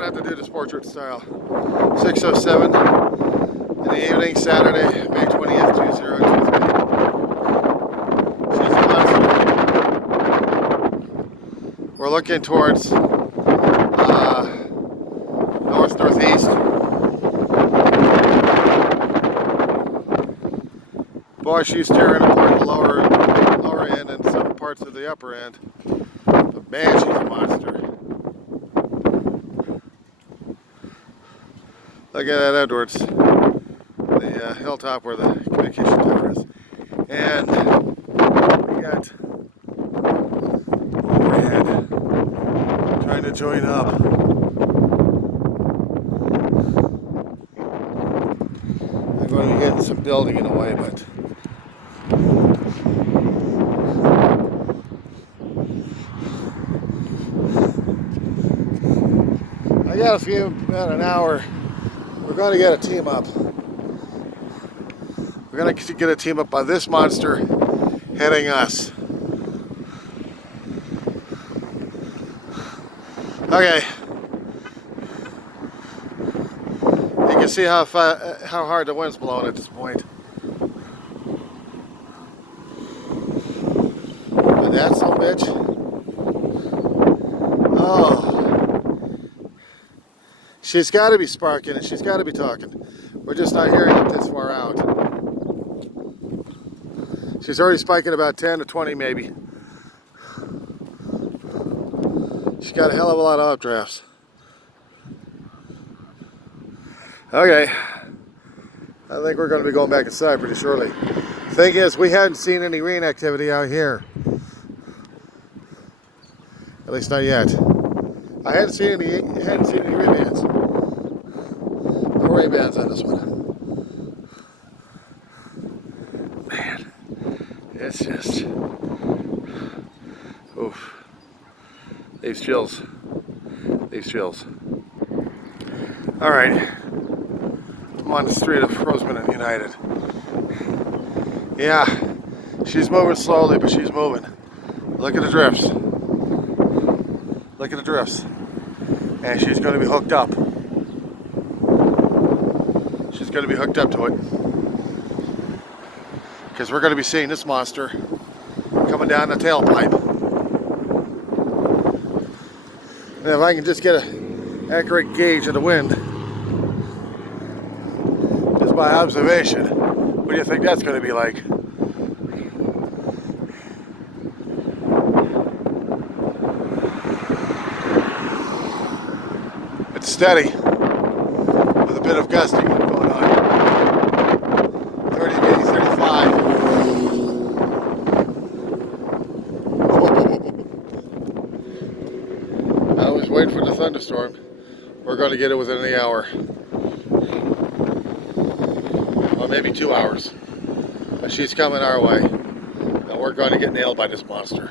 gonna have to do this portrait style. 6:07 in the evening, Saturday, May 20th, 2023. She's a monster. We're looking towards northeast. Boy, she's tearing apart the lower end and some parts of the upper end. But man, she's a monster. Look at that, Edwards, the hilltop where the communication tower is. And we got overhead trying to join up. I'm going to be getting some building in the way, but I got about an hour. We're going to get a team up. We're going to get a team up by this monster heading us. Okay. You can see how hard the wind's blowing at this point. But that son of a bitch. Oh. She's got to be sparking and she's got to be talking. We're just not hearing it this far out. She's already spiking about 10 to 20 maybe. She's got a hell of a lot of updrafts. Okay. I think we're going to be going back inside pretty shortly. Thing is, we hadn't seen any rain activity out here. At least not yet. I hadn't seen any rain bands. No rain bands on this one. Man, it's just, oof. These chills. All right, I'm on the street of Roseman and United. Yeah, she's moving slowly, but she's moving. Look at the drifts. Look at the drifts. And she's going to be hooked up. She's going to be hooked up to it. Because we're going to be seeing this monster coming down the tailpipe. And if I can just get an accurate gauge of the wind, just by observation, what do you think that's going to be like? It's steady, with a bit of gusting going on. 30, maybe 35. I was waiting for the thunderstorm. We're going to get it within the hour. Or maybe 2 hours. But she's coming our way. And we're going to get nailed by this monster.